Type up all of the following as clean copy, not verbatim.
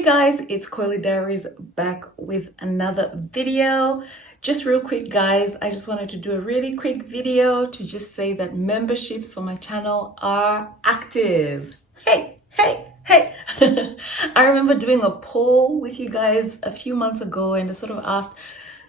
Hey guys, it's Coily Diaries back with another video. Just real quick guys, I just wanted to do a really quick video to just say that memberships for my channel are active. Hey. I remember doing a poll with you guys a few months ago and I sort of asked,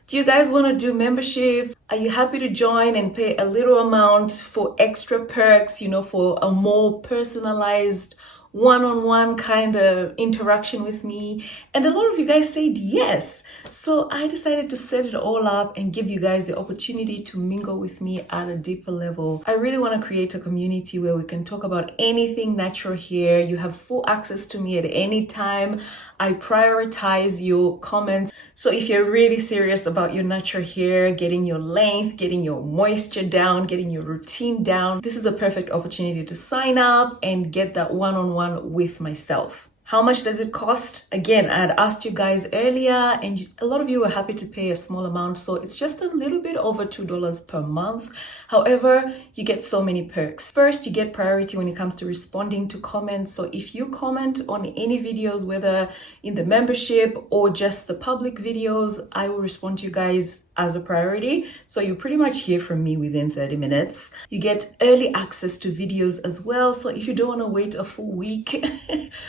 do you guys want to do memberships? Are you happy to join and pay a little amount for extra perks, for a more personalized one-on-one kind of interaction with me? And a lot of you guys said yes. So I decided to set it all up and give you guys the opportunity to mingle with me at a deeper level. I really want to create a community where we can talk about anything natural hair. You have full access to me at any time. I prioritize your comments. So if you're really serious about your natural hair, getting your length, getting your moisture down, getting your routine down, this is a perfect opportunity to sign up and get that one-on-one with myself. How much does it cost? Again, I had asked you guys earlier and a lot of you were happy to pay a small amount. So it's just a little bit over $2 per month. However, you get so many perks. First, you get priority when it comes to responding to comments. So if you comment on any videos, whether in the membership or just the public videos, I will respond to you guys as a priority. So you pretty much hear from me within 30 minutes. You get early access to videos as well. So if you don't want to wait a full week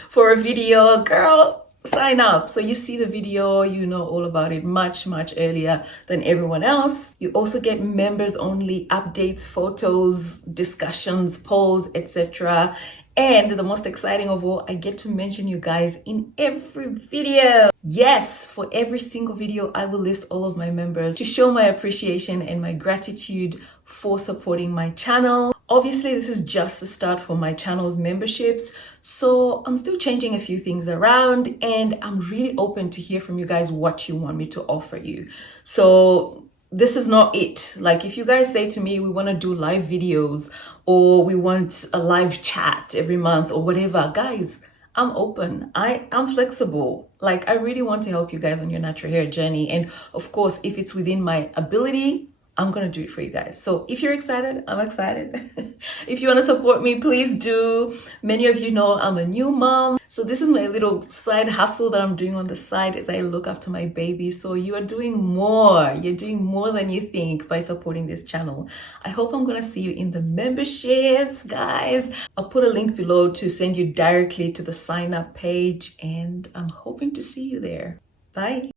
for a video, girl, sign up. So you see the video, you know all about it much earlier than everyone else. You also get members only updates, photos, discussions, polls, etc. And the most exciting of all, I get to mention you guys in every video. Yes, for every single video, I will list all of my members to show my appreciation and my gratitude for supporting my channel. Obviously, this is just the start for my channel's memberships. So I'm still changing a few things around and I'm really open to hear from you guys what you want me to offer you. So this is not it. Like if you guys say to me, we want to do live videos or we want a live chat every month or whatever, guys, I'm open. I'm flexible. Like I really want to help you guys on your natural hair journey. And of course, if it's within my ability, I'm going to do it for you guys. So if you're excited, I'm excited. If you want to support me, please do. Many of you know I'm a new mom. So this is my little side hustle that I'm doing on the side as I look after my baby. So you are doing more. You're doing more than you think by supporting this channel. I hope I'm going to see you in the memberships, guys. I'll put a link below to send you directly to the sign up page and I'm hoping to see you there. Bye.